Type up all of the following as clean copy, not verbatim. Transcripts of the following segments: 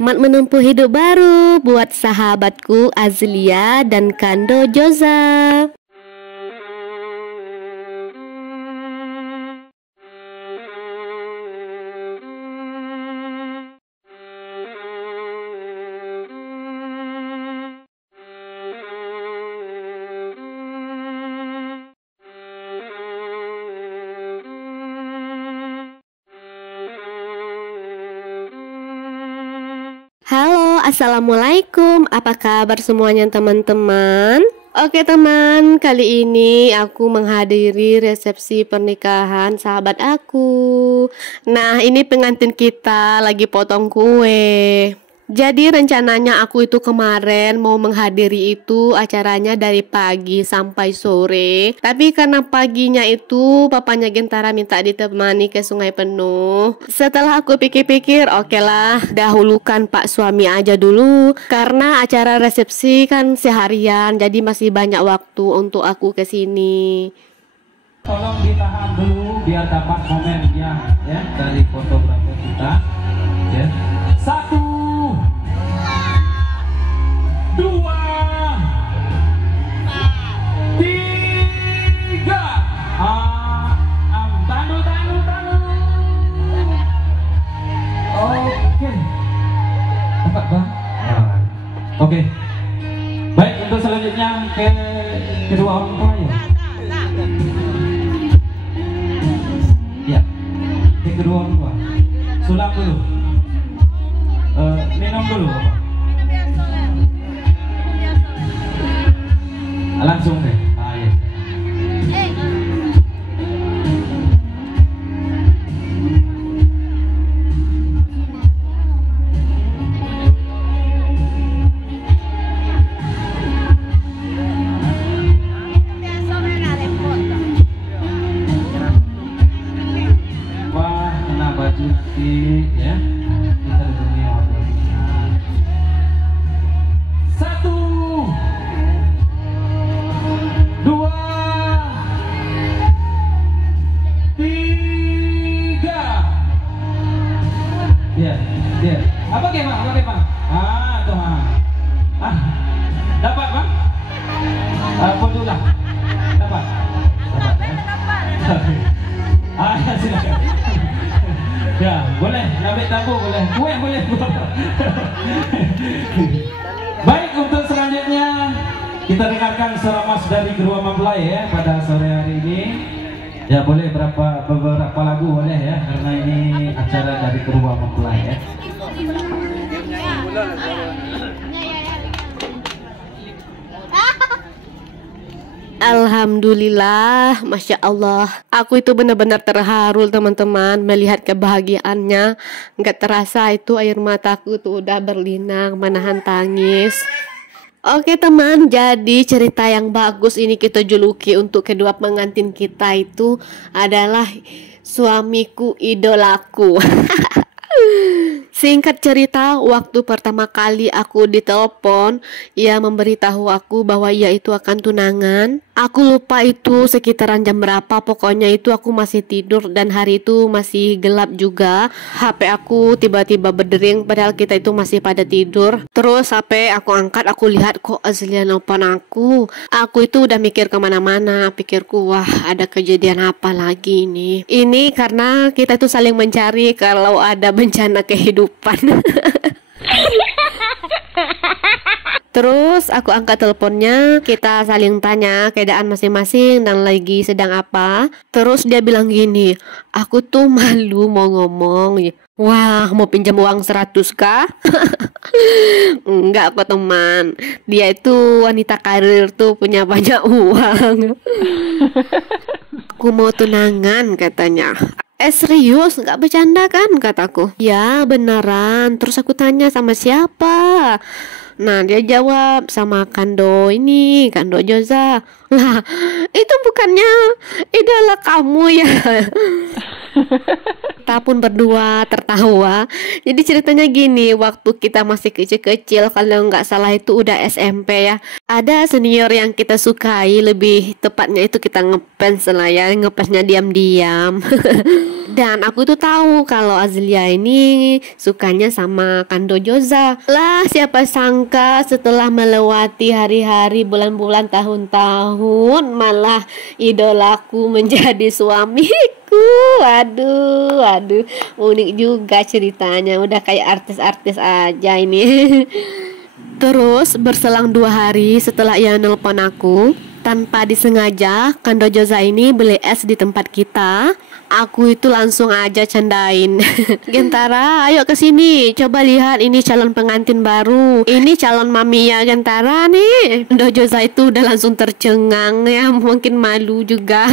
Selamat menempuh hidup baru buat sahabatku Azlia dan Kando Joza. Halo, assalamualaikum. Apa kabar semuanya teman-teman? Oke teman, kali ini aku menghadiri resepsi pernikahan sahabat aku. Nah, ini pengantin kita lagi potong kue. Jadi rencananya aku itu kemarin mau menghadiri itu acaranya dari pagi sampai sore. Tapi karena paginya itu papanya Gentara minta ditemani ke Sungai Penuh. Setelah aku pikir-pikir, oke lah, dahulukan Pak suami aja dulu. Karena acara resepsi kan seharian, jadi masih banyak waktu untuk aku ke sini. Tolong ditahan dulu biar dapat momennya ya dari fotografer kita. Ya. 1, 2, 3. Tandu. Oke. Dapat bang? Oke. Baik, untuk selanjutnya ke kedua orang tua ya. Ya, ke kedua orang tua. Sulam dulu. Minum dulu. Langsung deh. Iya. Wah, kena baju nanti ya. Kita diberi ordernya. 1, 2, 3. Ya. Apa Bang? Tuh Bang. Dapat Bang? Alhamdulillah. Dapat. Ya, silakan. Ya, boleh. Nabik tabu boleh. Kue boleh. Baik, untuk selanjutnya kita dengarkan seramas dari kedua mempelai ya pada sore hari ini. Ya boleh beberapa lagu boleh ya karena ini acara dari kedua mempelai ya. Alhamdulillah, Masya Allah. Aku itu benar-benar terharu teman-teman melihat kebahagiaannya. Nggak terasa itu air mataku tuh udah berlinang menahan tangis. Oke teman, jadi cerita yang bagus ini kita juluki untuk kedua pengantin kita itu adalah suamiku idolaku. Singkat cerita, waktu pertama kali aku ditelepon, ia memberitahu aku bahwa ia itu akan tunangan. Aku lupa itu sekitaran jam berapa, pokoknya itu aku masih tidur dan hari itu masih gelap juga. HP aku tiba-tiba berdering padahal kita itu masih pada tidur. Terus HP aku angkat, aku lihat kok Azlia nelpon aku. Aku itu udah mikir kemana-mana, pikirku wah ada kejadian apa lagi ini. Ini karena kita itu saling mencari kalau ada bencana kehidupan. Terus aku angkat teleponnya, kita saling tanya keadaan masing-masing dan lagi sedang apa. Terus dia bilang gini, aku tuh malu mau ngomong. Wah, mau pinjam uang 100 kah? Enggak kok teman, dia itu wanita karir tuh punya banyak uang. Aku mau tunangan katanya. Serius, nggak bercanda kan, kataku. Ya beneran. Terus aku tanya sama siapa. Nah dia jawab sama Kando Joza. Lah itu bukannya idola kamu ya? kita pun berdua tertawa. Jadi ceritanya gini, waktu kita masih kecil-kecil, kalau nggak salah itu udah SMP ya, ada senior yang kita sukai, lebih tepatnya itu kita ngefans lah ya, ngefansnya diam-diam. Dan aku tuh tahu kalau Azlia ini sukanya sama Kando Joza. Lah siapa sangka setelah melewati hari-hari, bulan-bulan, tahun-tahun, malah idolaku menjadi suamiku. Waduh, unik juga ceritanya. Udah kayak artis-artis aja ini. Terus berselang 2 hari setelah ia nelpon aku, tanpa disengaja Kando Joza ini beli es di tempat kita. Aku itu langsung aja candain. Gentara, ayo ke sini, coba lihat ini calon pengantin baru. Ini calon mami ya Gentara nih. Kando Joza itu udah langsung tercengang ya, mungkin malu juga.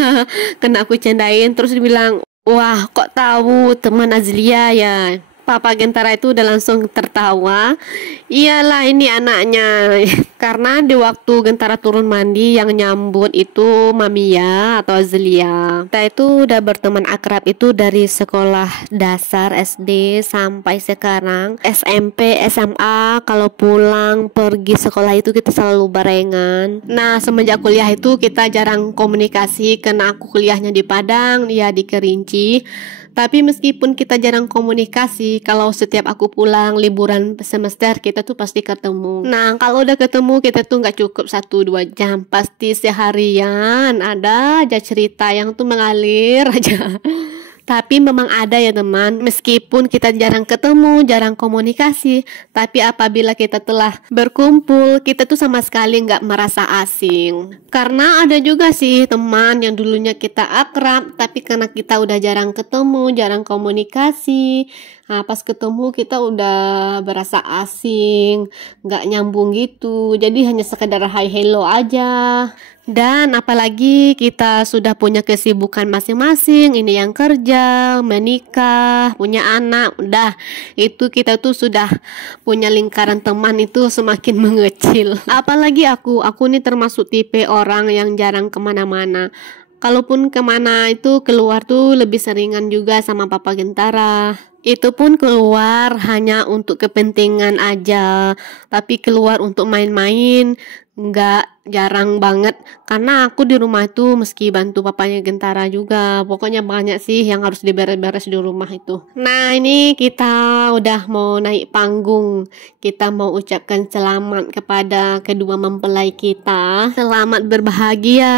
Kena aku candain, terus dibilang, wah kok tahu teman Azlia ya. Papa Gentara itu udah langsung tertawa. Iyalah ini anaknya. Karena di waktu Gentara turun mandi yang nyambut itu Mamiya atau Azlia. Kita itu udah berteman akrab itu dari sekolah dasar SD sampai sekarang SMP, SMA. Kalau pulang pergi sekolah itu kita selalu barengan. Nah semenjak kuliah itu kita jarang komunikasi karena aku kuliahnya di Padang, dia di Kerinci. Tapi meskipun kita jarang komunikasi, kalau setiap aku pulang liburan semester kita tuh pasti ketemu. Nah kalau udah ketemu kita tuh nggak cukup 1-2 jam, pasti seharian ada aja cerita yang tuh mengalir aja. Tapi memang ada ya teman, meskipun kita jarang ketemu, jarang komunikasi, tapi apabila kita telah berkumpul, kita tuh sama sekali nggak merasa asing. Karena ada juga sih teman yang dulunya kita akrab, tapi karena kita udah jarang ketemu, jarang komunikasi, nah pas ketemu kita udah berasa asing, nggak nyambung gitu, jadi hanya sekedar hi hello aja. Dan apalagi kita sudah punya kesibukan masing-masing, ini yang kerja, menikah, punya anak, udah itu kita tuh sudah punya lingkaran teman itu semakin mengecil. Apalagi aku nih termasuk tipe orang yang jarang kemana-mana. Kalaupun kemana itu keluar tuh lebih seringan juga sama Papa Gentara. Itu pun keluar hanya untuk kepentingan aja, tapi keluar untuk main-main nggak, jarang banget. Karena aku di rumah itu meski bantu papanya Gentara juga, pokoknya banyak sih yang harus diberes-beres di rumah itu. Nah ini kita udah mau naik panggung, kita mau ucapkan selamat kepada kedua mempelai kita. Selamat berbahagia,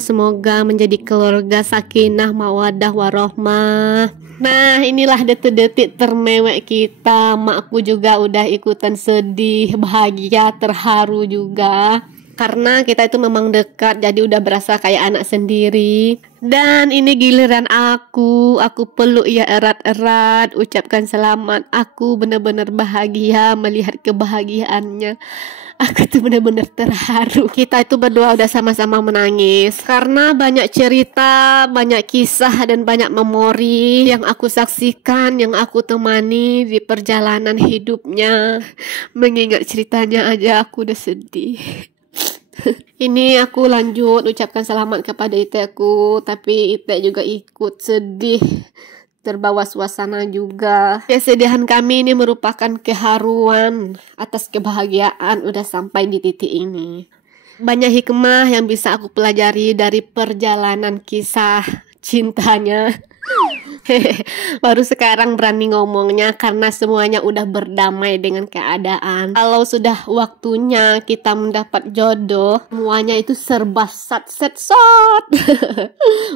semoga menjadi keluarga sakinah mawaddah warohmah. Nah inilah detik-detik termewek kita. Makku juga udah ikutan sedih, bahagia, terharu juga. Karena kita itu memang dekat, jadi udah berasa kayak anak sendiri. Dan ini giliran aku peluk ia erat-erat, ucapkan selamat. Aku benar-benar bahagia melihat kebahagiaannya. Aku tuh benar-benar terharu. Kita itu berdua udah sama-sama menangis karena banyak cerita, banyak kisah dan banyak memori yang aku saksikan, yang aku temani di perjalanan hidupnya. Mengingat ceritanya aja aku udah sedih. Ini aku lanjut ucapkan selamat kepada Iteku, tapi Ite juga ikut sedih, terbawa suasana juga. Kesedihan kami ini merupakan keharuan atas kebahagiaan udah sampai di titik ini. Banyak hikmah yang bisa aku pelajari dari perjalanan kisah cintanya. Baru sekarang berani ngomongnya karena semuanya udah berdamai dengan keadaan. Kalau sudah waktunya kita mendapat jodoh, semuanya itu serba sat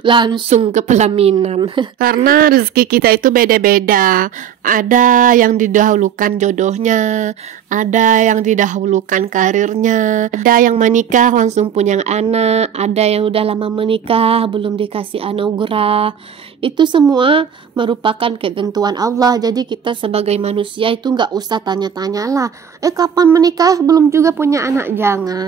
langsung ke pelaminan. Karena rezeki kita itu beda-beda. Ada yang didahulukan jodohnya, ada yang didahulukan karirnya, ada yang menikah langsung punya anak, ada yang udah lama menikah belum dikasih anugerah. Itu semua merupakan ketentuan Allah. Jadi kita sebagai manusia itu nggak usah tanya-tanya lah, kapan menikah belum juga punya anak, jangan.